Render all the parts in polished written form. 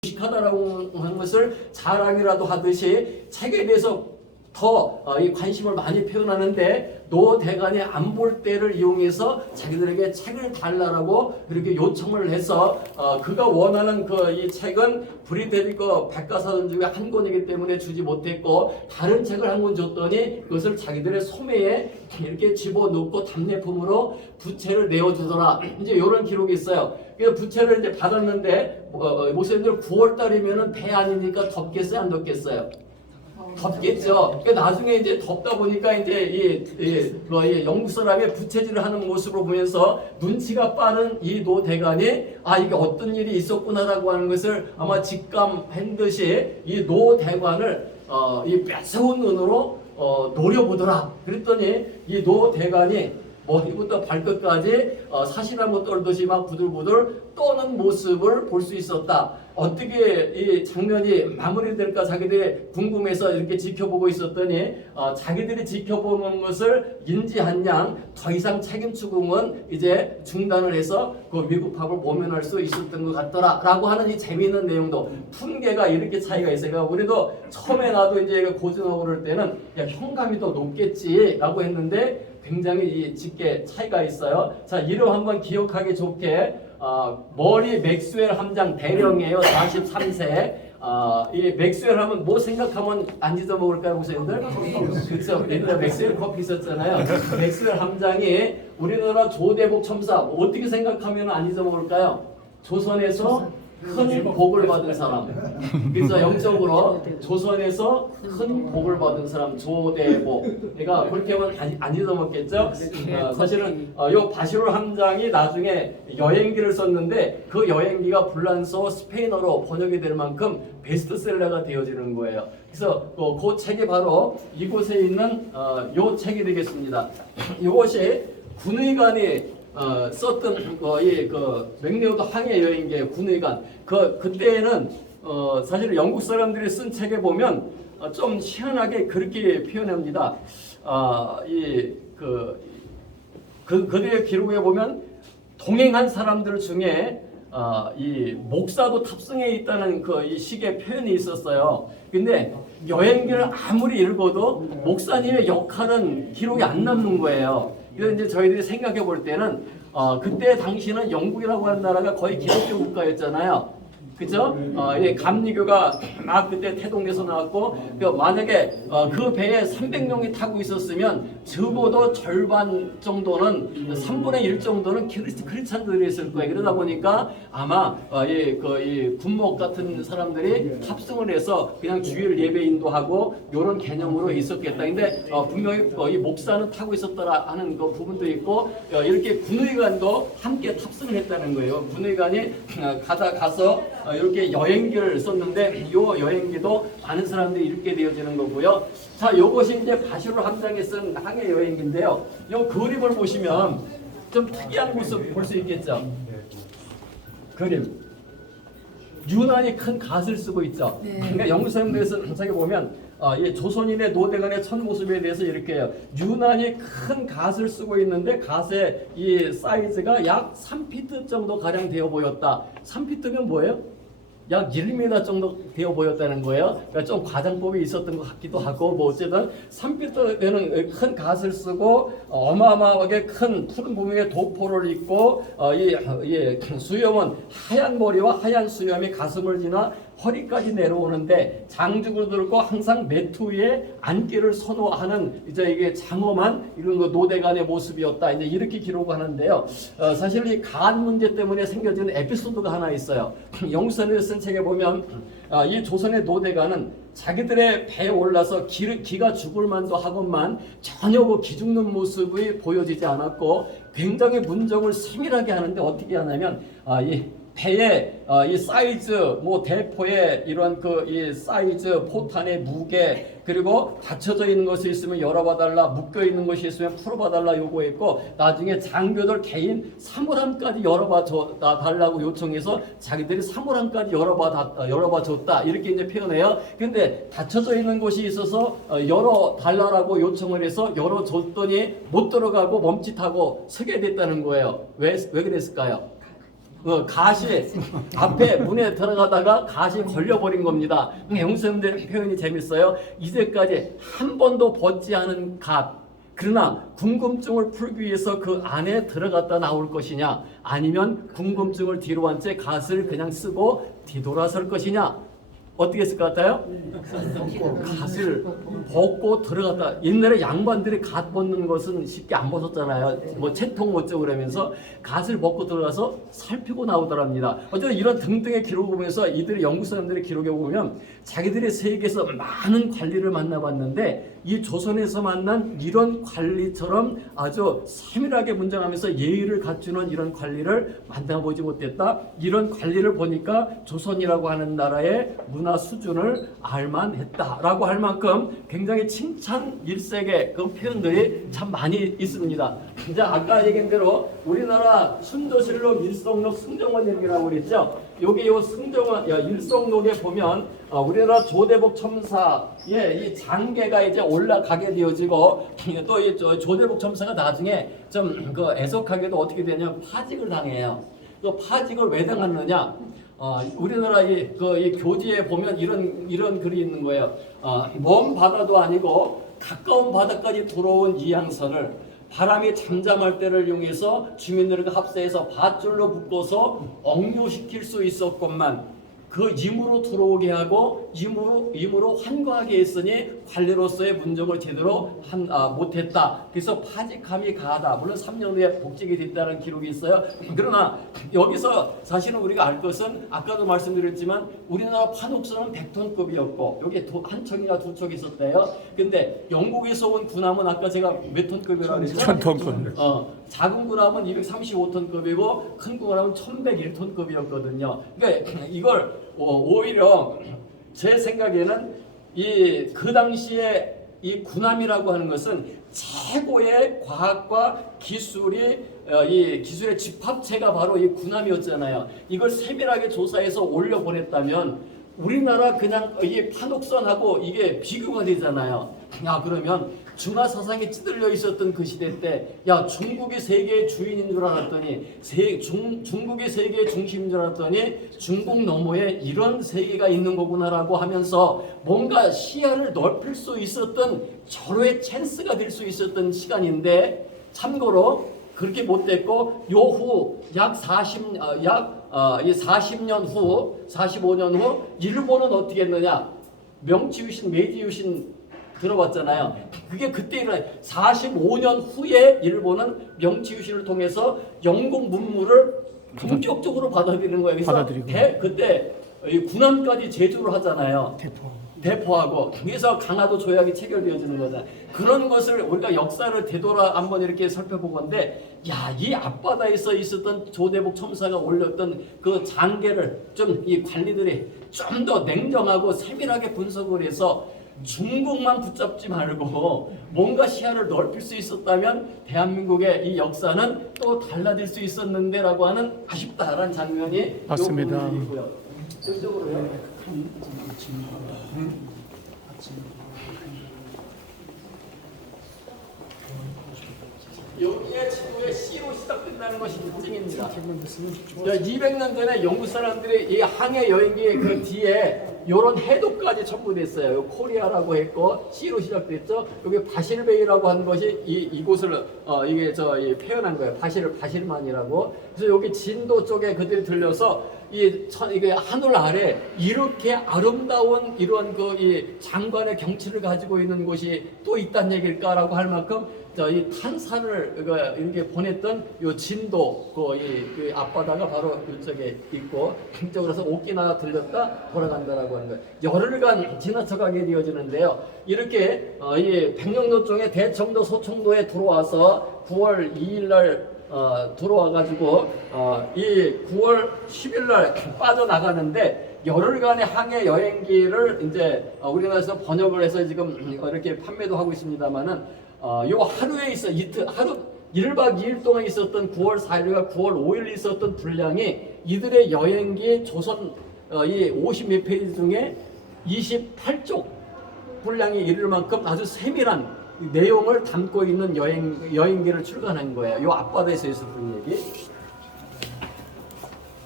무식하다라고 하는 것을 자랑이라도 하듯이 책에 대해서 더 이 관심을 많이 표현하는데 노대간이 안 볼 때를 이용해서 자기들에게 책을 달라라고 그렇게 요청을 해서 그가 원하는 그 이 책은 브리데리거 백과사전 중에 한 권이기 때문에 주지 못했고 다른 책을 한 권 줬더니 그것을 자기들의 소매에 이렇게 집어넣고 답례품으로 부채를 내어주더라. 이제 이런 기록이 있어요. 그래서 부채를 이제 받았는데 목사님들 9월 달이면은 배 아니니까 덥겠어요, 안 덥겠어요? 덥겠죠. 그러니까 나중에 이제 덥다 보니까 이제 이 영국 사람의 부채질을 하는 모습을 보면서 눈치가 빠른 이 노대간이 이게 어떤 일이 있었구나라고 하는 것을 아마 직감한 듯이 이 노대관을 이 뺏어온 눈으로 노려보더라. 그랬더니 이 노대간이 머리부터 발끝까지 사시나무 떨듯이 막 부들부들 떠는 모습을 볼 수 있었다. 어떻게 이 장면이 마무리될까 자기들이 궁금해서 이렇게 지켜보고 있었더니 자기들이 지켜보는 것을 인지한 양 더 이상 책임 추궁은 이제 중단을 해서 그 위급함을 모면할 수 있었던 것 같더라 라고 하는 이 재미있는 내용도 풍계가 이렇게 차이가 있어요. 우리도 처음에 나도 이제 고증하고 그럴 때는 야, 평감이 더 높겠지 라고 했는데 굉장히 이 짙게 차이가 있어요. 자, 이름 한번 기억하기 좋게 머리 맥스웰 함장 대령이에요. 43세. 이 맥스웰 하면 뭐 생각하면 안 잊어먹을까요, 목사님들? 그렇죠. 옛날에 맥스웰 커피 있었잖아요. 맥스웰 함장이 우리나라 조대복 첨사 어떻게 생각하면 안 잊어먹을까요? 조선에서 큰 복을 받은 사람. 그래서 영적으로 조선에서 큰 복을 받은 사람 조대복. 그러니까 그렇게 하면 안 잊어먹겠죠. 사실은 요 바시롤 함장이 나중에 여행기를 썼는데 그 여행기가 불란서 스페인어로 번역이 될 만큼 베스트셀러가 되어지는 거예요. 그래서 그 책이 바로 이곳에 있는 요 책이 되겠습니다. 이것이 군의관이 썼던 그 맥레오드 항해 여행기의 군의관 그때는 사실 영국 사람들이 쓴 책에 보면 좀 희한하게 그렇게 표현합니다. 그들의 기록에 보면 동행한 사람들 중에 이 목사도 탑승해 있다는 이 식의 표현이 있었어요. 근데 여행기를 아무리 읽어도 목사님의 역할은 기록이 안 남는 거예요. 그래서 이제 저희들이 생각해 볼 때는 그때 당시는 영국이라고 하는 나라가 거의 기독교 국가였잖아요. 그죠? 감리교가 막 그때 태동돼서 나왔고, 만약에 그 배에 300명이 타고 있었으면 적어도 절반 정도는 3분의 1 정도는 크리스찬들이 있을 거예요. 그러다 보니까 아마 이 군목 같은 사람들이 탑승을 해서 그냥 주일 예배 인도하고 이런 개념으로 있었겠다. 근데 분명히 이 목사는 타고 있었더라 하는 그 부분도 있고 이렇게 군의관도 함께 탑승을 했다는 거예요. 군의관이 가서 이렇게 여행기를 썼는데 이 여행기도 많은 사람들이 읽게 되어지는 거고요. 자, 요것이 이제 바시롤 함장이 쓴 항해 여행기인데요. 이 그림을 보시면 좀 특이한 모습 볼 수 있겠죠. 그림. 유난히 큰 갓을 쓰고 있죠. 네. 그러니까 영국 사람들에서 자기 보면 이 조선인의 노대간의 첫 모습에 대해서 이렇게 해요. 유난히 큰 갓을 쓰고 있는데 갓의 이 사이즈가 약 3피트 정도 가량 되어 보였다. 3피트면 뭐예요? 약 1m 정도 되어 보였다는 거예요. 그러니까 좀 과장법이 있었던 것 같기도 하고 뭐 어쨌든 3피트 되는 큰 갓을 쓰고 어마어마하게 큰 푸른 부명의 도포를 입고 이 수염은 하얀 머리와 하얀 수염이 가슴을 지나 허리까지 내려오는데 장죽을 들고 항상 매트 위에 앉기를 선호하는 이제 이게 장엄한 이런 거 노대간의 모습이었다. 이제 이렇게 기록하는데요. 사실 이 간 문제 때문에 생겨진 에피소드가 하나 있어요. 영선을 쓴 책에 보면 이 조선의 노대간은 자기들의 배에 올라서 기가 죽을 만도 하건만 전혀 그 기죽는 모습이 보여지지 않았고 굉장히 문정을 세밀하게 하는데 어떻게 하냐면 이 배의 이 사이즈, 뭐 대포의 이런 이 사이즈, 포탄의 무게, 그리고 닫혀져 있는 것이 있으면 열어봐달라, 묶여 있는 것이 있으면 풀어봐달라 요구했고, 나중에 장교들 개인 사물함까지 열어봐달라고 요청해서 자기들이 사물함까지 열어봐줬다 이렇게 이제 표현해요. 근데 닫혀져 있는 곳이 있어서 열어달라고 요청을 해서 열어줬더니 못 들어가고 멈칫하고 서게 됐다는 거예요. 왜 그랬을까요? 갓이 앞에 문에 들어가다가 갓이 걸려버린 겁니다. 영성들 표현이 재밌어요. 이제까지 한 번도 벗지 않은 갓. 그러나 궁금증을 풀기 위해서 그 안에 들어갔다 나올 것이냐, 아니면 궁금증을 뒤로 한 채 갓을 그냥 쓰고 뒤돌아설 것이냐. 어떻게 했을 것 같아요? 갓을 벗고 들어갔다. 옛날에 양반들이 갓 벗는 것은 쉽게 안 벗었잖아요. 뭐 채통 못죠 그러면서 갓을 벗고 들어가서 살피고 나오더랍니다. 어쨌든 이런 등등의 기록을 보면서 이들의 영국 사람들의 기록에 보면 자기들의 세계에서 많은 관리를 만나봤는데 이 조선에서 만난 이런 관리처럼 아주 세밀하게 분장하면서 예의를 갖추는 이런 관리를 만나보지 못했다. 이런 관리를 보니까 조선이라고 하는 나라의 문화 수준을 알만했다라고 할 만큼 굉장히 칭찬 일색의 그 표현들이 참 많이 있습니다. 이제 아까 얘기한 대로 우리나라 순도실록, 일성록, 승정원얘기라고 그랬죠. 여기 요 승정원, 일성록에 보면 우리나라 조대복 첨사의 이 장계가 이제 올라가게 되어지고 또 이 조대복 첨사가 나중에 좀 그 애석하게도 어떻게 되냐 파직을 당해요. 그 파직을 왜 당하느냐? 우리나라 이 교지에 보면 이런 글이 있는 거예요. 먼 바다도 아니고 가까운 바다까지 들어온 이양선을 바람이 잠잠할 때를 이용해서 주민들과 합세해서 밧줄로 묶어서 억류시킬 수 있었건만 그 임으로 들어오게 하고 임으로 환거하게 했으니 관리로서의 문정을 제대로 못했다. 그래서 파직함이 가하다. 물론 3년 후에 복직이 됐다는 기록이 있어요. 그러나 여기서 사실은 우리가 알 것은 아까도 말씀드렸지만 우리나라 판옥선은 100톤급이었고 여기 한 척이나 두 척 있었대요. 근데 영국에서 온 군함은 아까 제가 몇 톤급이라고 그랬죠? 1000톤급. 작은 군함은 235톤급이고 큰 군함은 1101톤급이었거든요. 그러니까 이걸 오히려 제 생각에는 그 당시에 이 군함이라고 하는 것은 최고의 과학과 기술의 집합체가 바로 이 군함이었잖아요. 이걸 세밀하게 조사해서 올려보냈다면 우리나라 그냥 이 판옥선하고 이게 비교가 되잖아요. 그러면 중화 사상에 찌들려 있었던 그 시대 때, 중국이 세계의 주인인 줄 알았더니, 중국이 세계의 중심인 줄 알았더니, 중국 너머에 이런 세계가 있는 거구나라고 하면서 뭔가 시야를 넓힐 수 있었던 절호의 찬스가 될 수 있었던 시간인데, 참고로 그렇게 못됐고, 요 후 약 40년 후, 45년 후, 일본은 어떻게 했느냐? 명치유신, 메이지유신 들어봤잖아요. 그게 그때 일어나 45년 후에 일본은 명치유신을 통해서 영국 문물을 본격적으로 받아들이는 거예요. 그래서 그때 군함까지 제조를 하잖아요. 대포하고 그래서 강화도 조약이 체결되어지는 거잖아요. 그런 것을 우리가 역사를 되돌아 한번 이렇게 살펴보건데, 이 앞바다에서 있었던 조대복 첨사가 올렸던 그 장계를 좀 이 관리들이 좀 더 냉정하고 세밀하게 분석을 해서 중국만 붙잡지 말고 뭔가 시야를 넓힐 수 있었다면 대한민국의 이 역사는 또 달라질 수 있었는데라고 하는 아쉽다라는 장면이 맞습니다. 있고요. 전적으로요. 여기에 지도에 C로 시작된다는 것이 특징입니다. 200년 전에 영국 사람들이 이 항해 여행기 그 뒤에 이런 해도까지 첨부됐어요. 코리아라고 했고 C로 시작됐죠. 여기 바실베이라고 하는 것이 이곳을 이게 표현한 거예요. 바실만이라고. 그래서 여기 진도 쪽에 그들이 들려서 이게 하늘 아래 이렇게 아름다운 이러한 이 장관의 경치를 가지고 있는 곳이 또 있다는 얘기일까라고 할 만큼 이 탄산을 이렇게 보냈던 요 진도 그 앞바다가 바로 이쪽에 있고, 이쪽으로 해서 오키나와 들렸다 돌아간다라고 하는 거예요. 열흘간 지나쳐가게 되어지는데요. 이렇게 이 백령도 쪽에 대청도 소청도에 들어와서 9월 2일 날 들어와가지고 이 9월 10일 날 빠져나가는데, 열흘간의 항해 여행기를 이제 우리나라에서 번역을 해서 지금 이렇게 판매도 하고 있습니다만은 요 하루에 있어 1박 2일 동안 있었던 9월 4일과 9월 5일 있었던 분량이 이들의 여행기 조선 이 50몇 페이지 중에 28쪽 분량이 이를 만큼 아주 세밀한 내용을 담고 있는 여행기를 출간한 거예요. 요 앞바다에서 있었던 얘기.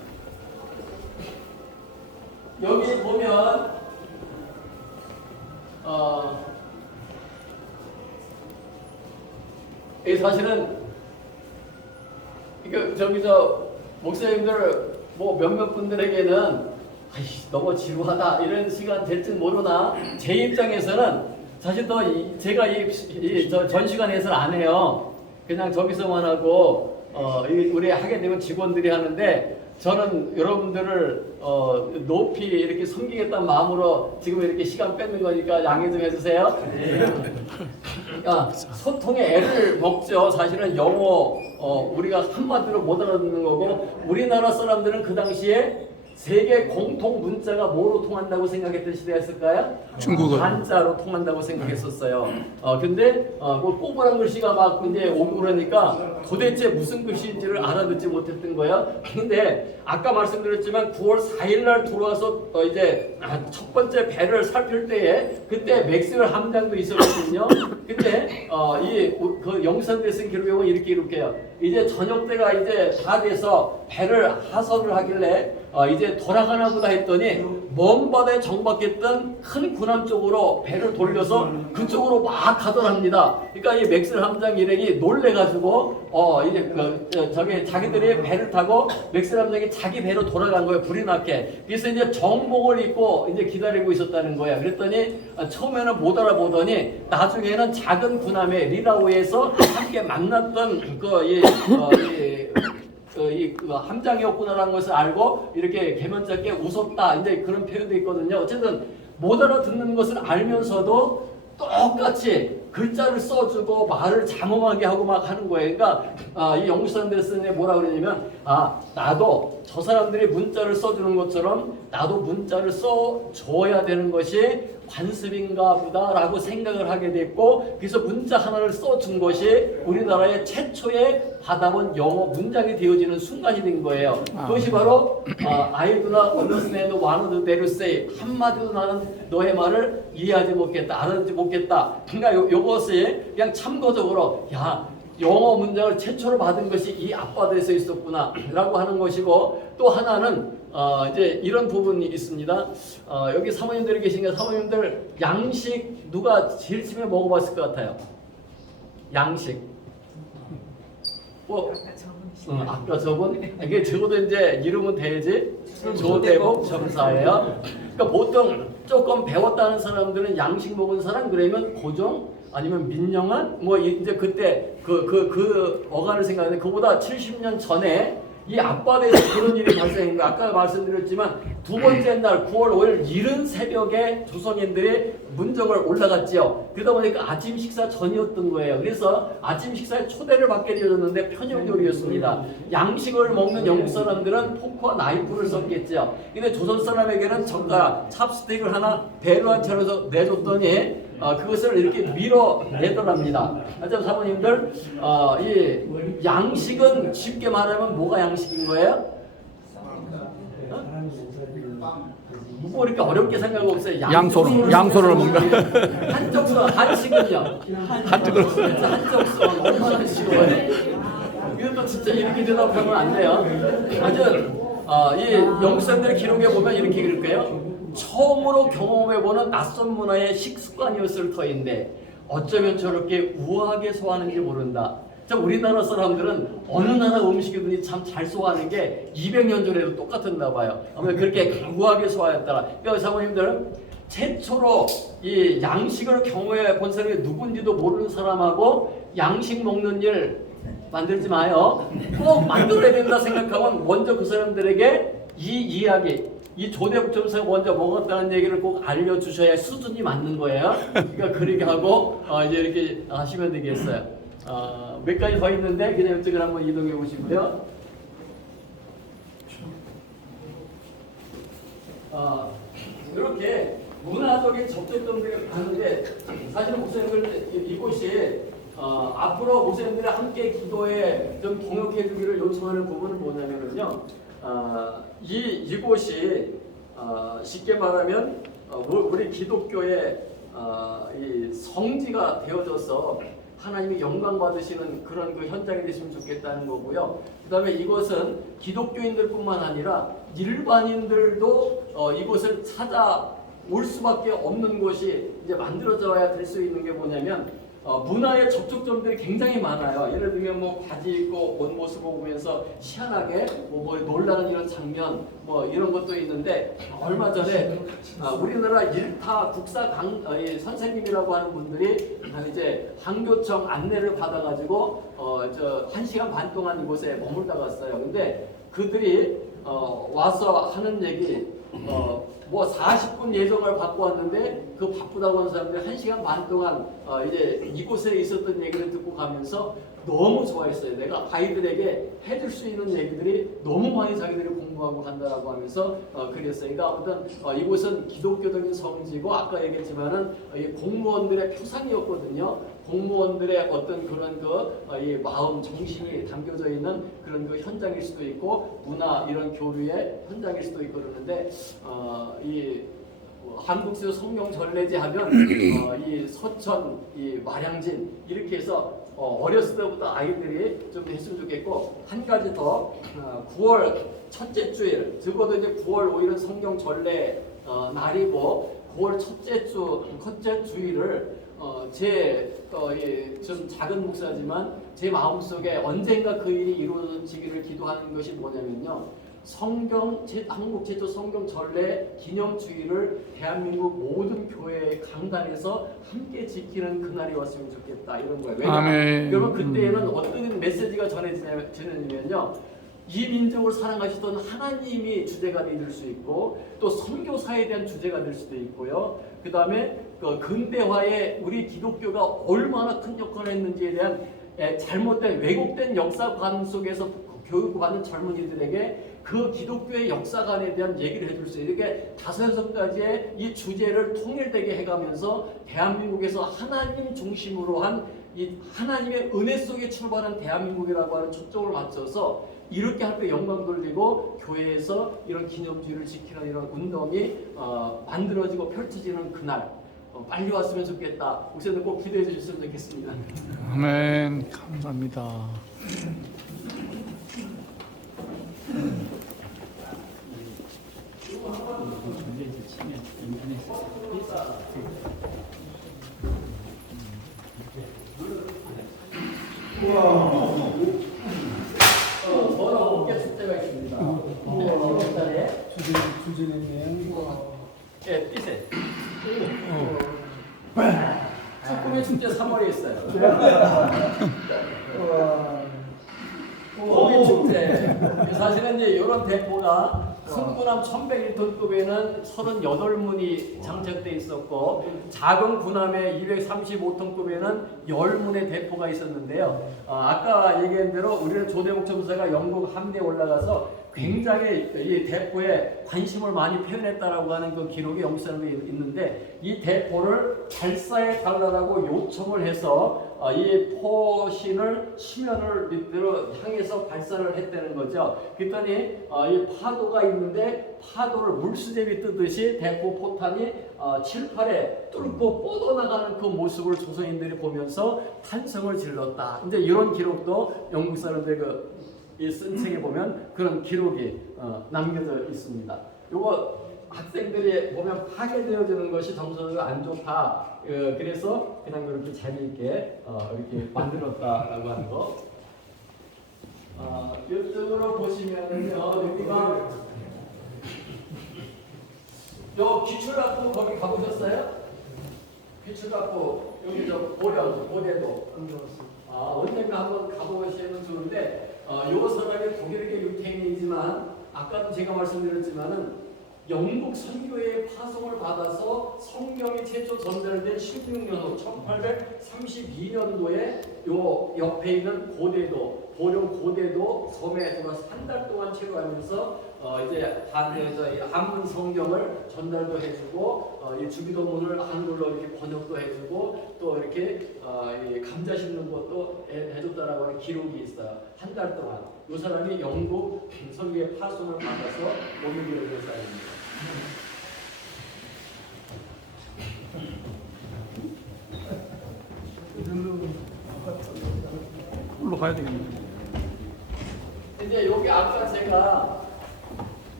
여기 보면 이 사실은 이거 목사님들 뭐 몇몇 분들에게는 너무 지루하다 이런 시간 될지 모르나 제 입장에서는 사실 더 제가 전 시간에서는 안 해요. 그냥 저기서만 하고 우리 하게 되면 직원들이 하는데 저는 여러분들을 높이 이렇게 섬기겠다는 마음으로 지금 이렇게 시간 뺏는 거니까 양해 좀 해주세요. 소통에 애를 먹죠. 사실은 영어 우리가 한마디로 못 알아듣는 거고 우리나라 사람들은 그 당시에 세계 공통 문자가 뭐로 통한다고 생각했던 시대였을까요? 중국어. 한자로 통한다고 생각했었어요. 근데 뭐 꼬부랑 글씨가 막 이제 오고 그러니까 도대체 무슨 글씨인지를 알아듣지 못했던 거예요. 근데 아까 말씀드렸지만 9월 4일 날 들어와서 이제 첫 번째 배를 살필 때에 그때 맥스웰 함장도 있었거든요. 그때 그 영산대 쓴 기록에 보면 이렇게 기록해요. 이제 저녁 때가 이제 다 돼서 배를 하선을 하길래 이제 돌아가나 보다 했더니 먼 바다에 정박했던 큰 군함 쪽으로 배를 돌려서 그쪽으로 막 가더랍니다. 그러니까 이 맥스웰 함장 일행이 놀래가지고 이제 저기 자기들이 배를 타고 맥스웰 함장이 자기 배로 돌아간 거예요. 불이 나게. 그래서 이제 정복을 입고 이제 기다리고 있었다는 거야. 그랬더니 처음에는 못 알아보더니 나중에는 작은 군함에 리라우에서 함께 만났던 이 함장이었구나라는 것을 알고 이렇게 개면쩍게 웃었다 이제 그런 표현도 있거든요. 어쨌든 못 알아듣는 것을 알면서도 똑같이 글자를 써주고 말을 장엄하게 하고 막 하는 거예요. 그러니까 이 영국 사람들 쓰는 뭐라 그러냐면 나도 저 사람들이 문자를 써주는 것처럼 나도 문자를 써줘야 되는 것이 관습인가 보다라고 생각을 하게 됐고 그래서 문자 하나를 써준 것이 우리나라의 최초의 받아본 영어 문장이 되어지는 순간이 된 거예요. 그것이 바로 I do not understand one word that you say. 한마디도 나는 너의 말을 이해하지 못겠다, 알아듣지 못겠다. 그러니까 요것이 그냥 참고적으로 영어 문장을 최초로 받은 것이 이 앞바다에서 있었구나 라고 하는 것이고 또 하나는 이제 이런 부분이 있습니다. 여기 사모님들이 계신가 사모님들 양식 누가 제일 처음에 먹어봤을 것 같아요? 양식. 아까 저분 이게 적어도 이제 이름은 돼야지 조대복 점사예요. 그러니까 보통 조금 배웠다는 사람들은 양식 먹은 사람 그러면 고종 아니면 민영한 뭐 이제 그때 그 어간을 생각하는데 그보다 70년 전에 이 앞바다에서 그런 일이 발생한 거 아까 말씀드렸지만 두 번째 날 9월 5일 이른 새벽에 조선인들이 문정을 올라갔지요. 그러다 보니까 아침 식사 전이었던 거예요. 그래서 아침 식사에 초대를 받게 되었는데 편육 요리였습니다. 양식을 먹는 영국 사람들은 포크와 나이프를 썼겠죠. 근데 조선 사람에게는 젓가락, 찹스틱을 하나 배로 한 차려서 내줬더니 그것을 이렇게 밀어내더랍니다. 하여튼 사모님들 이 양식은 쉽게 말하면 뭐가 양식인 거예요? 뭐 이렇게 어렵게 생각 없어요. 양소를 먹는 한쪽선 한식은요. 한쪽선 얼마나 쉬워요. 이것도 진짜 이렇게 대답하면 안 돼요. 하여튼 이 영국 사람들의 기록에 보면 이렇게 읽을게요. 처음으로 경험해보는 낯선 문화의 식습관이었을 터인데 어쩌면 저렇게 우아하게 소화하는지 모른다. 우리나라 사람들은 어느 나라 음식이든지 참 잘 소화하는 게 200년 전에도 똑같았나 봐요. 아마 그렇게 우아하게 소화했더라. 그러니까 사모님들 최초로 이 양식을 경험해 본 사람이 누군지도 모르는 사람하고 양식 먹는 일 만들지 마요. 꼭 만들어야 된다 생각하면 먼저 그 사람들에게 이 이야기 이 조대복 점사가 먼저 먹었다는 얘기를 꼭 알려주셔야 수준이 맞는 거예요. 그러니까 그렇게 하고 이제 이렇게 하시면 되겠어요. 몇 가지 더 있는데 그냥 이쪽으로 한번 이동해 보시고요. 이렇게 문화적인 접촉점들을 가는데 사실은 목사님들 이곳이 앞으로 목사님들이 함께 기도에 좀 동역해 주기를 요청하는 부분은 뭐냐면요. 이곳이 쉽게 말하면 우리 기독교의 이 성지가 되어져서 하나님이 영광 받으시는 그런 그 현장이 됐으면 좋겠다는 거고요. 그 다음에 이것은 기독교인들뿐만 아니라 일반인들도 이곳을 찾아올 수밖에 없는 곳이 이제 만들어져야 될 수 있는 게 뭐냐면 문화의 접촉점들이 굉장히 많아요. 예를 들면 뭐 바지 입고 온 모습을 보면서 희한하게 뭐 놀라는 이런 장면 뭐 이런 것도 있는데 얼마 전에 우리나라 일타 국사 선생님이라고 하는 분들이 이제 항교청 안내를 받아가지고 저 1시간 반 동안 이곳에 머물다 갔어요. 근데 그들이 와서 하는 얘기 뭐 40분 예정을 받고 왔는데 그 바쁘다고 하는 사람들이 1시간 반 동안 이제 이곳에 있었던 얘기를 듣고 가면서 너무 좋아했어요. 내가 아이들에게 해줄 수 있는 얘기들이 너무 많이 자기들이 공부하고 간다라고 하면서 그랬어요. 그러니까 어떤 이곳은 기독교적인 성지고 아까 얘기했지만은 공무원들의 표상이었거든요. 공무원들의 어떤 그런 이 마음 정신이 담겨져 있는 그런 그 현장일 수도 있고 문화 이런 교류의 현장일 수도 있고 그러는데 이 한국에서 성경 전례지 하면 이 서천, 이 마량진 이렇게 해서 어렸을 때부터 아이들이 좀 했으면 좋겠고 한 가지 더 9월 첫째 주일 적어도 이제 9월 5일은 성경 전례 날이고 9월 첫째 주일을 좀 작은 목사지만 제 마음속에 언젠가 그 일이 이루어지기를 기도하는 것이 뭐냐면요. 한국 최초 성경 전례 기념주의를 대한민국 모든 교회 강단에서 함께 지키는 그날이 왔으면 좋겠다 이런 거예요. 왜냐하면 여러분 그때에는 어떤 메시지가 전해지냐면요. 이 민족을 사랑하시던 하나님이 주제가 될 수 있고 또 선교사에 대한 주제가 될 수도 있고요. 그 다음에 근대화에 우리 기독교가 얼마나 큰 역할을 했는지에 대한 잘못된 왜곡된 역사관 속에서 교육받는 젊은이들에게 그 기독교의 역사관에 대한 얘기를 해줄 수 있어요. 이렇게 5-6가지의 이 주제를 통일되게 해가면서 대한민국에서 하나님 중심으로 한 이 하나님의 은혜 속에 출발한 대한민국이라고 하는 초점을 맞춰서 이렇게 할 때 영광 돌리고 교회에서 이런 기념주의를 지키는 이런 운동이 만들어지고 펼쳐지는 그날 빨리 왔으면 좋겠다. 목사님 꼭 기대해 주셨으면 좋겠습니다. 아멘. 감사합니다. 저는 5개 축제가 있습니다. 1월달에 주진했네요. 예, 삐세. 꿈의 축제 3월에 있어요. 꿈의 축제. 사실은 이제 이런 대포가 승구남 1101톤급에는 38문이 장착돼 있었고 작은 구남의 235톤급에는 10문의 대포가 있었는데요. 아까 얘기한 대로 우리는 조대목 첨사가 영국 함대에 올라가서 굉장히 이 대포에 관심을 많이 표현했다라고 하는 그 기록이 영국사람에 있는데 이 대포를 발사해 달라고 요청을 해서 이 포신을 수면을 밑으로 향해서 발사를 했다는 거죠. 그랬더니 이 파도가 있는데 파도를 물수제비 뜨듯이 대포 포탄이 7-8에 뚫고 뻗어나가는 그 모습을 조선인들이 보면서 탄성을 질렀다. 이제 이런 기록도 영국 사람들 이 쓴 책에 보면 그런 기록이 남겨져 있습니다. 요거 학생들이 보면 파괴되어지는 것이 정서적으로 안 좋다. 그래서 그냥 이렇게 재미있게 이렇게 만들었다라고 하는 거. 이쪽으로 보시면은요, 여기가 요 기출학부 거기 가보셨어요? 기출학부 여기 저 고대도. 언젠가 한번 가보시면 좋은데. 요 사람이 독일계 유태인이지만 아까도 제가 말씀드렸지만은 영국 선교회의 파송을 받아서 성경이 최초 전달된 16년 후 1832년도에 요 옆에 있는 고대도 보령 고대도 섬에 들어와서 한 달 동안 체류하면서 이제 한문 성경을 전달도 해주고 이 주기도문을 한글로 이렇게 번역도 해주고 또 이렇게 감자 심는 것도 해줬다라고 하는 기록이 있어요. 한 달 동안 이 사람이 영국 선교의 파송을 받아서 오늘을 된 사람입니다. 올로 가야 되겠네. 이제 여기 아까 제가 요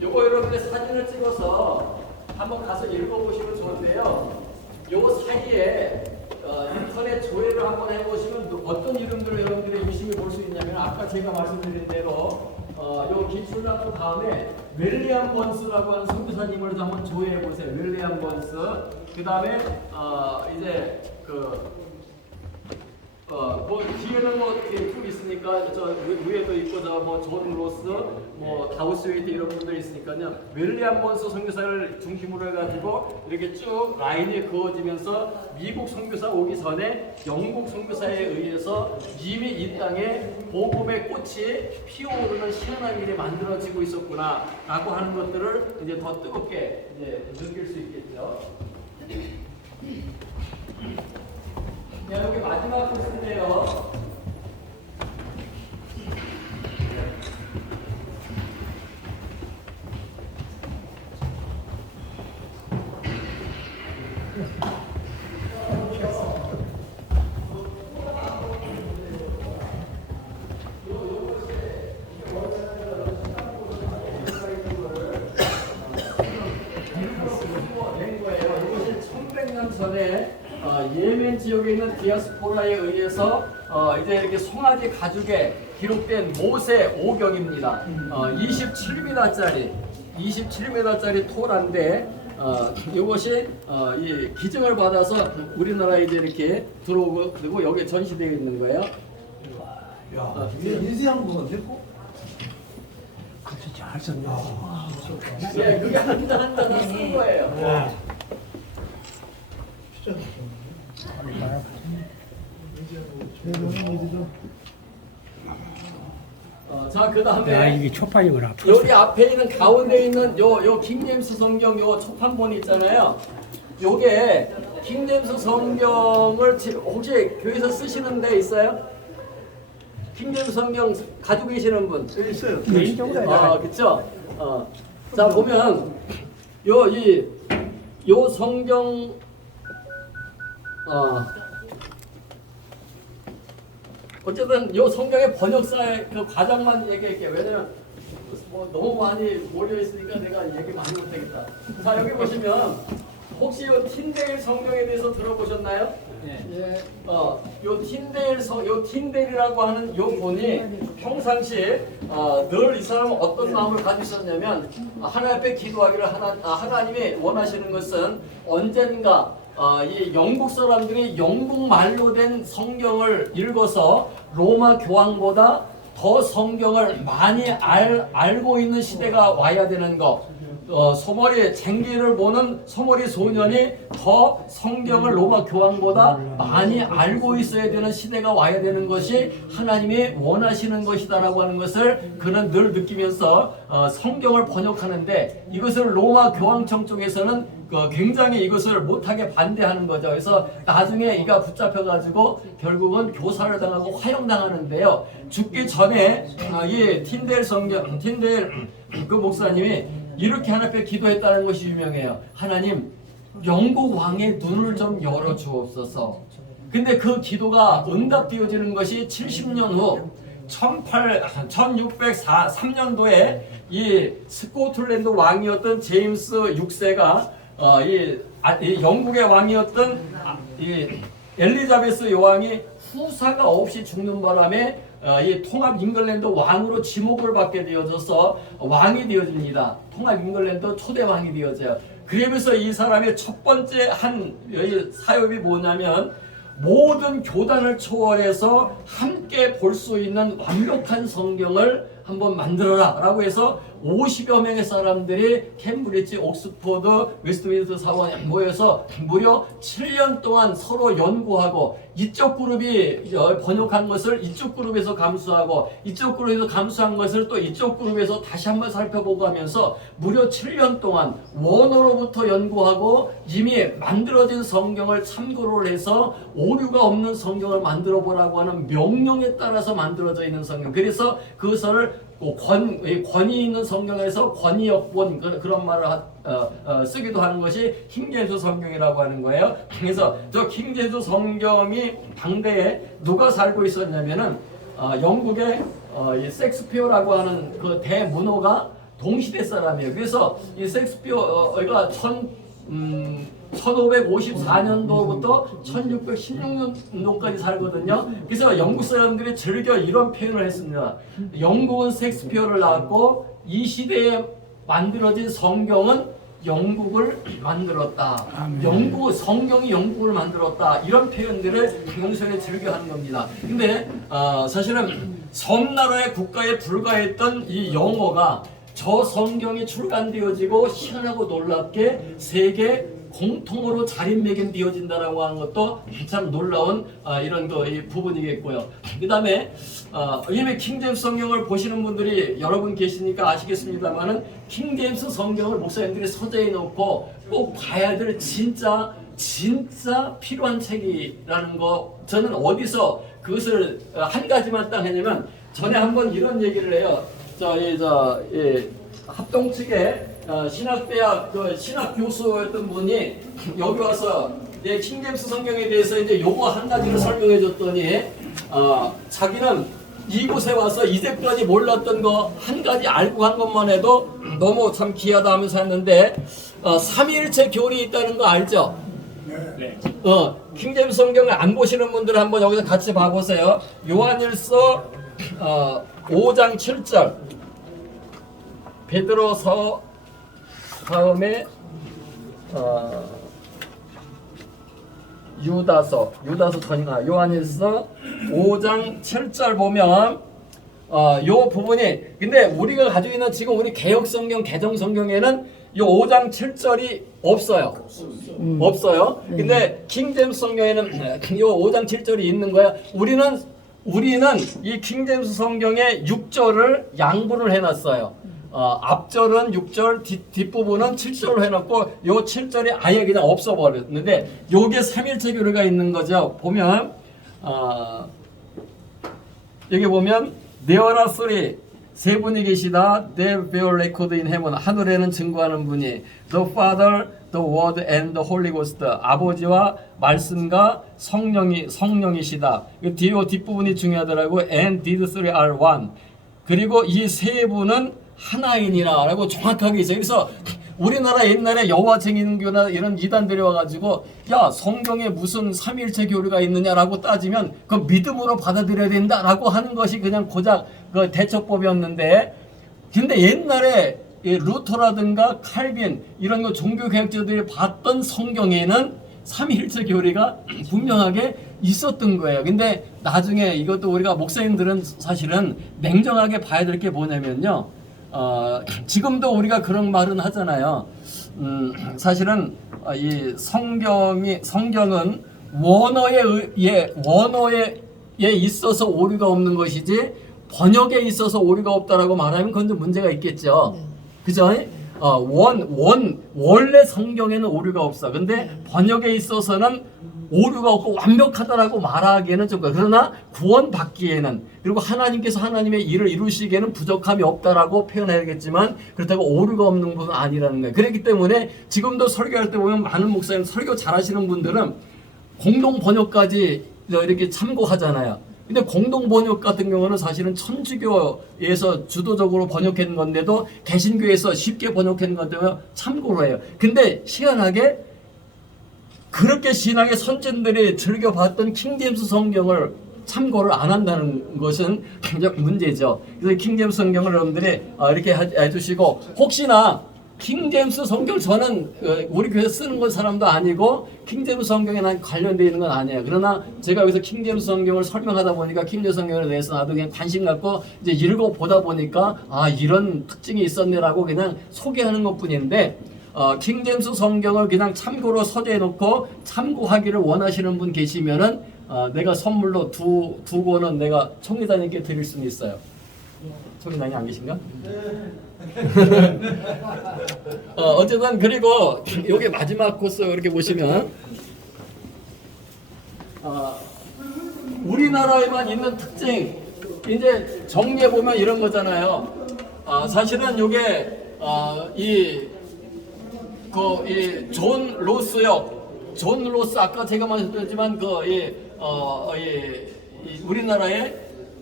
요거 여러분들 사진을 찍어서 한번 가서 읽어보시면 좋은데요. 요 사이에 인터넷 조회를 한번 해보시면 어떤 이름들을 여러분들이 유심히 볼 수 있냐면 아까 제가 말씀드린 대로 요 기출락부 다음에 윌리엄 번스라고 하는 선교사님을 한번 조회해 보세요. 윌리엄 번스. 그 다음에 이제 뭐 뒤에는 쭉 있으니까 저 위에도 있고 저 뭐 존 로스, 뭐 다우스웨이트 이런 분들 있으니까요. 윌리엄 번스 선교사를 중심으로 해가지고 이렇게 쭉 라인이 그어지면서 미국 선교사 오기 전에 영국 선교사에 의해서 이미 이 땅에 복음의 꽃이 피어오르는 희한한 일이 만들어지고 있었구나라고 하는 것들을 이제 더 뜨겁게 이제 느낄 수 있겠죠. 네, 여기 마지막 코스인데요. 전에 예멘 지역에 있는 디아스포라에 의해서 이제 이렇게 송아지 가죽에 기록된 모세 5경입니다. 27m짜리 토라인데 이것이 이 기증을 받아서 우리나라에 이제 이렇게 들어오고 그리고 여기에 전시되어 있는 거예요. 야, 이게 인쇄한 거 같고? 그렇게 잘 썼네. 예, 그게 한잔 쓴 거예요. 자, 그 야, 다음에 이게 초판이구나. 여기 앞에 있는 가운데 있는 요 킹제임스 성경 요 초판본 있잖아요. 요게 킹제임스 성경을 혹시 교회에서 쓰시는 데 있어요? 킹제임스 성경 가지고 계시는 분? 있어요. 그쵸? 자, 보면 요 성경 어쨌든 요 성경의 번역사의 그 과정만 얘기할게요. 왜냐면 뭐 너무 많이 몰려 있으니까 내가 얘기 많이 못하겠다. 자, 여기 보시면 혹시 요 틴데일 성경에 대해서 들어보셨나요? 예. 요 틴데일이라고 하는 요 본이 평상시에 늘 이 사람은 어떤 마음을 가지고 있었냐면 하나님 앞에 기도하기를 하나님이 원하시는 것은 언젠가 이 영국 사람들이 영국 말로 된 성경을 읽어서 로마 교황보다 더 성경을 많이 알고 있는 시대가 와야 되는 것. 소머리 쟁기를 보는 소머리 소년이 더 성경을 로마 교황보다 많이 알고 있어야 되는 시대가 와야 되는 것이 하나님이 원하시는 것이다라고 하는 것을 그는 늘 느끼면서 성경을 번역하는데 이것을 로마 교황청 쪽에서는 굉장히 이것을 못하게 반대하는 거죠. 그래서 나중에 이가 붙잡혀가지고 결국은 교사를 당하고 화형당하는데요. 죽기 전에 이 틴데일 그 목사님이 이렇게 하나님 앞에 기도했다는 것이 유명해요. 하나님, 영국 왕의 눈을 좀 열어 주옵소서. 근데 그 기도가 응답되어지는 것이 70년 후 1603년도에 이 스코틀랜드 왕이었던 제임스 6세가 이 영국의 왕이었던 이 엘리자베스 여왕이 후사가 없이 죽는 바람에 이 통합 잉글랜드 왕으로 지목을 받게 되어져서 왕이 되어집니다. 통합 잉글랜드 초대 왕이 되어져요. 그러면서 이 사람의 첫 번째 한 사업이 뭐냐면 모든 교단을 초월해서 함께 볼 수 있는 완벽한 성경을 한번 만들어라 라고 해서 50여 명의 사람들이 캠브리지, 옥스퍼드, 웨스트민스터 사원에 모여서 무려 7년 동안 서로 연구하고 이쪽 그룹이 번역한 것을 이쪽 그룹에서 감수하고 이쪽 그룹에서 감수한 것을 또 이쪽 그룹에서 다시 한번 살펴보고 하면서 무려 7년 동안 원어로부터 연구하고 이미 만들어진 성경을 참고를 해서 오류가 없는 성경을 만들어 보라고 하는 명령에 따라서 만들어져 있는 성경. 그래서 그것을 권위 있는 성경에서 권위역본 그런 말을 쓰기도 하는 것이 킹제임스 성경이라고 하는 거예요. 그래서 저 킹제임스 성경이 당대에 누가 살고 있었냐면은 영국의 이 섹스피어라고 하는 그 대문호가 동시대 사람이에요. 그래서 이 셰익스피어가 1554년도부터 1616년도까지 살거든요. 그래서 영국 사람들이 즐겨 이런 표현을 했습니다. 영국은 셰익스피어를 낳았고 이 시대에 만들어진 성경은 영국을 만들었다. 성경이 영국을 만들었다. 이런 표현들을 평소에 즐겨하는 겁니다. 근데 사실은 섬나라의 국가에 불과했던 이 영어가 저 성경이 출간되어지고 희한하고 놀랍게 세계 공통으로 자리매김되어진다라고 하는 것도 참 놀라운 이런 이 부분이겠고요. 그 다음에 이미 킹제임스 성경을 보시는 분들이 여러분 계시니까 아시겠습니다만은 킹제임스 성경을 목사님들이 서재에 놓고 꼭 봐야 될 진짜 필요한 책이라는 거, 저는 어디서 그것을 한 가지만 딱 했냐면, 전에 한번 이런 얘기를 해요. 합동 측에 신학대학 신학 교수였던 분이 여기 와서 킹제임스 성경에 대해서 이제 요거 한 가지를 설명해 줬더니 자기는 이곳에 와서 이제까지 몰랐던 거 한 가지 알고 간 것만 해도 너무 참 귀하다 하면서 했는데, 삼위일체 교리 있다는 거 알죠? 네. 킹제임스 성경을 안 보시는 분들 한번 여기서 같이 봐보세요. 요한일서 5장 7절, 베드로서 다음에 유다서 전이나 요한일서 5장 7절 보면 요 부분이, 근데 우리가 가지고 있는 지금 우리 개혁성경 개정성경에는 요 5장 7절이 없어요. 없어요. 근데 킹제임스 성경에는 요 5장 7절이 있는 거야. 우리는 이 킹제임스 성경의 6절을 양분을 해놨어요. 앞절은 6절, 뒷부분은 7절로 해놓고 요 7절이 아예 그냥 없어버렸는데, 요게 삼일체 교리가 있는 거죠. 보면 여기 보면 There are three, 세 분이 계시다. They bear record in heaven, 하늘에는 증거하는 분이 The Father, The Word and the Holy Ghost, 아버지와 말씀과 성령이시다. 뒤에 뒷부분이 중요하더라고. And these three are one. 그리고 이 세 분은 하나이니라 라고 정확하게 있어요. 그래서 우리나라 옛날에 여호와 증인교나 이런 이단들이 와가지고 야, 성경에 무슨 삼위일체 교리가 있느냐라고 따지면 그 믿음으로 받아들여야 된다라고 하는 것이 그냥 고작 그 대처법이었는데, 근데 옛날에 루터라든가 칼빈 이런 거 종교개혁자들이 봤던 성경에는 삼위일체 교리가 분명하게 있었던 거예요. 근데 나중에 이것도 우리가 목사님들은 사실은 냉정하게 봐야 될 게 뭐냐면요, 지금도 우리가 그런 말은 하잖아요. 사실은 이 성경은 원어에 있어서 오류가 없는 것이지 번역에 있어서 오류가 없다라고 말하면 그건 좀 문제가 있겠죠. 그죠? 원래 성경에는 오류가 없어. 근데 번역에 있어서는 오류가 없고 완벽하다라고 말하기에는 좀, 그러나 구원받기에는, 그리고 하나님께서 하나님의 일을 이루시기에는 부족함이 없다라고 표현해야겠지만, 그렇다고 오류가 없는 것은 아니라는 거예요. 그렇기 때문에 지금도 설교할 때 보면 많은 목사님, 설교 잘하시는 분들은 공동 번역까지 이렇게 참고하잖아요. 근데 공동 번역 같은 경우는 사실은 천주교에서 주도적으로 번역한 건데도 개신교에서 쉽게 번역한 건데도 참고로 해요. 근데 희한하게 그렇게 신앙의 선진들이 즐겨봤던 킹제임스 성경을 참고를 안 한다는 것은 굉장히 문제죠. 그래서 킹제임스 성경을 여러분들이 이렇게 해주시고, 혹시나 킹제임스 성경을 저는 우리 교회 쓰는 건 사람도 아니고 킹제임스 성경에 난 관련되어 있는 건 아니에요. 그러나 제가 여기서 킹제임스 성경을 설명하다 보니까 킹제임스 성경에 대해서 나도 그냥 관심 갖고 이제 읽어보다 보니까 이런 특징이 있었네라고 그냥 소개하는 것 뿐인데, 킹제임스 성경을 그냥 참고로 서재해 놓고 참고하기를 원하시는 분 계시면은 내가 선물로 두 권은 내가 총리단님께 드릴 수는 있어요. 총리단이 안 계신가? 어쨌든 그리고 여기 마지막 코스 이렇게 보시면 우리나라에만 있는 특징 이제 정리해 보면 이런 거잖아요. 사실은 이게 존 로스 아까 제가 말씀드렸지만 우리나라의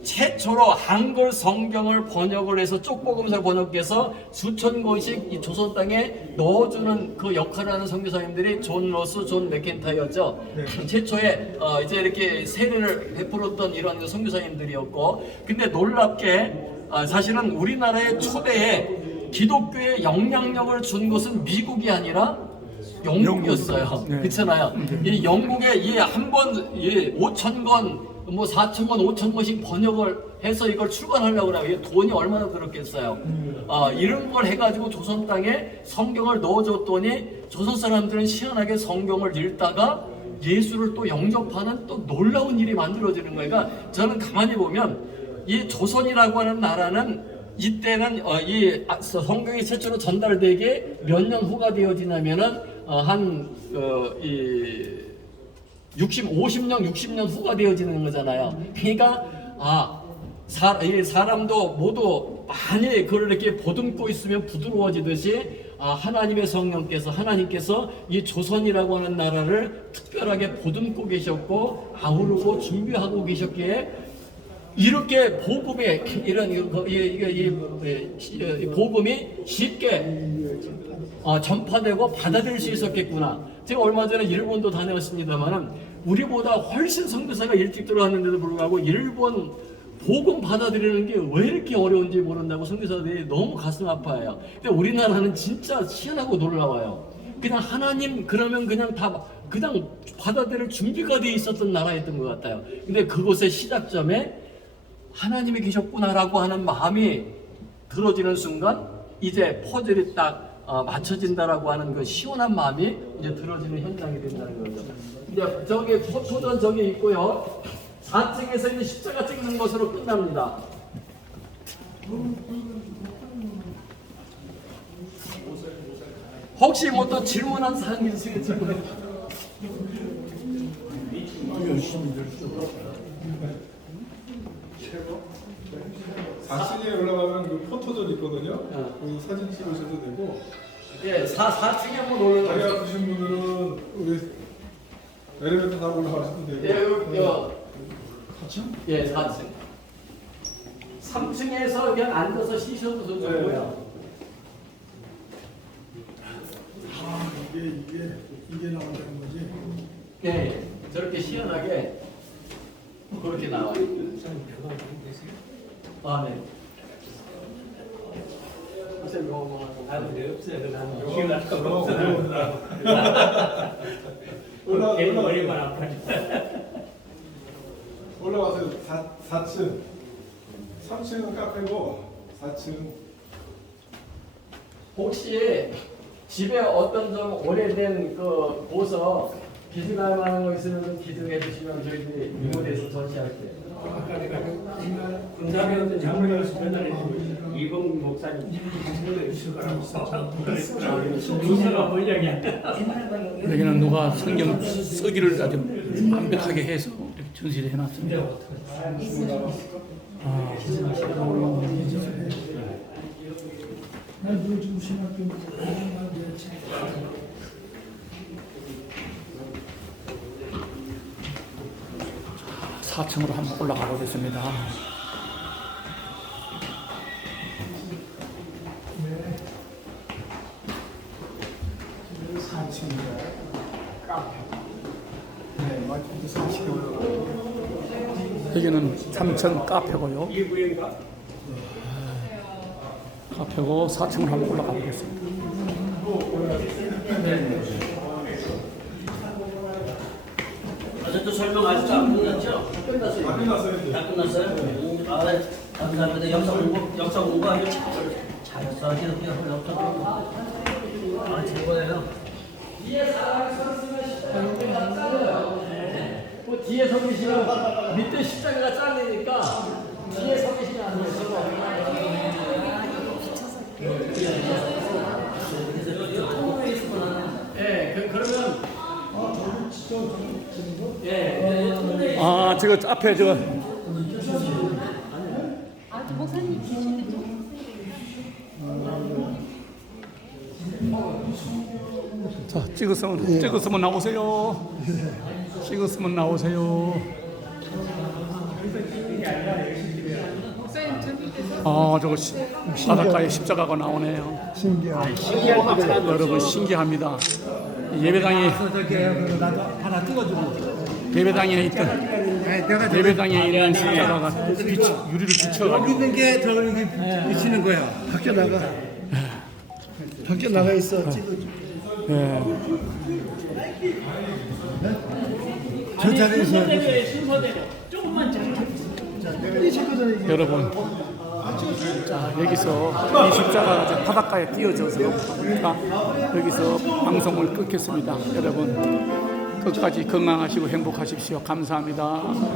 최초로 한글 성경을 번역을 해서 쪽복음서를 번역해서 수천 권씩 이 조선 땅에 넣어주는 그 역할을 하는 선교사님들이 존 로스, 존 맥켄타이였죠. 최초에 이제 이렇게 세례를 베풀었던 이런 선교사님들이었고, 근데 놀랍게 사실은 우리나라의 초대에 기독교의 영향력을 준 것은 미국이 아니라 영국이었어요. 네. 그렇잖아요. 이 영국에 이 한 번 5천 권, 뭐 4천 권, 5천 권씩 번역을 해서 이걸 출간하려고 그래요. 이게 돈이 얼마나 들었겠어요. 이런 걸 해가지고 조선 땅에 성경을 넣어줬더니 조선 사람들은 희한하게 성경을 읽다가 예수를 또 영접하는 또 놀라운 일이 만들어지는 거예요. 그러니까 저는 가만히 보면 이 조선이라고 하는 나라는 이때는 이 성경이 최초로 전달되게 몇 년 후가 되어지냐면은 이 50년, 60년 후가 되어지는 거잖아요. 그러니까 사람도 모두 많이 그걸 이렇게 보듬고 있으면 부드러워지듯이 하나님의 성령께서, 하나님께서 이 조선이라고 하는 나라를 특별하게 보듬고 계셨고 아우르고 준비하고 계셨기에 이렇게 복음의 이런 이 복음이 쉽게 전파되고 받아들일 수 있었겠구나. 제가 얼마 전에 일본도 다녀왔습니다만은 우리보다 훨씬 선교사가 일찍 들어왔는데도 불구하고 일본 복음 받아들이는 게 왜 이렇게 어려운지 모른다고 선교사들이 너무 가슴 아파해요. 근데 우리나라는 진짜 희한하고 놀라워요. 그냥 하나님 그러면 그냥 다 그냥 받아들일 준비가 돼 있었던 나라였던 것 같아요. 근데 그곳의 시작점에 하나님이 계셨구나라고 하는 마음이 들어지는 순간 이제 퍼즐이 딱 맞춰진다라고 하는 그 시원한 마음이 이제 들어지는 현장이 된다는 거죠. 이제 저기 포토전 저기 있고요. 4층에서 이제 십자가 찍는 것으로 끝납니다. 혹시 뭐 또 질문한 사항이 있으겠지만 열심히 들수 4층에 올라가면 그 포토존 있거든요. 그 사진 찍으셔도 되고. 예, 4층에 한번 올라가. 다리 아프신 분들은 우리 엘리베이터 타고 올라가셔도 되고. 예, 여기 4층? 예, 4층. 3층에서 그냥 앉아서 쉬셔도 좋고요. 이게 나온다는 거지. 예, 저렇게 시원하게 그렇게 나와요. 네. 선생님 뭐 나는 내 없어요. 나는 기억 날 수가 없어. 걔는 머리만 아파니까. 올라가세요. 4층. 3층은 카페고 4층. 혹시 집에 어떤 좀 오래된 그 보석 기증할 만한 거 있으면 기증해 주시면 저희들이 이모대에서 전시할게요. 아까 내가 군사배웠던 장로님께서 전달해주고 이봉 목사님 장로에 있을 거라고 군사가 번역이야. 여기는 누가 성경 쓰기를 아주 완벽하게 해서 이렇게 전시를 해놨습니다. 요즘 신학교 4층으로 한번 올라가 보겠습니다. 여기는 3층 카페고요. 카페고 4층으로 한번 올라가 보겠습니다. 어제도 설명 아직도 안 끝났죠? 끝났어요. 안 끝났어요. 이제. 다 끝났어요? 감사합니다. 역사 공부 아주 잘했어. 이렇게 역사 공부. 최고예요. 뒤에 사람이 서 있으면 십자가가 잘려요. 뭐 뒤에 서 계시면 밑에 십자가가 잘리니까 뒤에 서 계시면 안 돼요. 예, 그러면 저 앞에 저 목사님 계시는데 좀 자, 찍었으면 나오세요. 찍었으면 나오세요. 저거 바닷가에 십자가가 나오네요. 여러분 신기합니다. 예배당에 예배당에 있는 십자가가 유리를 비춰가지고 있는 게 더 이렇게 비치는 거야. 밖에 나가. 밖에 나가 있어. 찍어줘. 예. 저 자리에서 여러분, 자 여기서 이 십자가가 바닷가에 띄어져서 여기서 방송을 끊겠습니다. 여러분 끝까지 건강하시고 행복하십시오. 감사합니다.